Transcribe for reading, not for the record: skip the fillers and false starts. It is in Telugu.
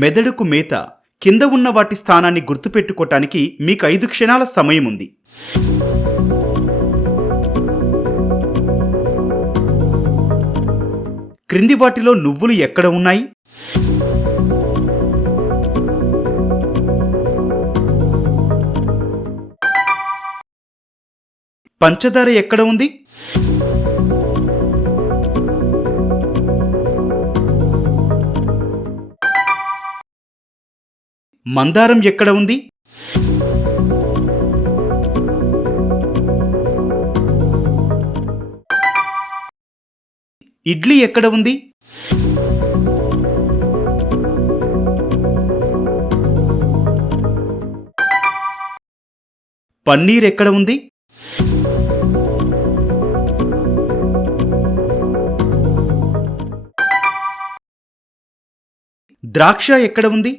మెదడుకు మేత కింద ఉన్న వాటి స్థానాన్ని గుర్తుపెట్టుకోవటానికి మీకు 5 క్షణాల సమయం ఉంది. క్రింది వాటిలో నువ్వులు ఎక్కడ ఉన్నాయి? పంచదార ఎక్కడ ఉంది? మందారం ఎక్కడ ఉంది? ఇడ్లీ ఎక్కడ ఉంది? పన్నీర్ ఎక్కడ ఉంది? ద్రాక్ష ఎక్కడ ఉంది?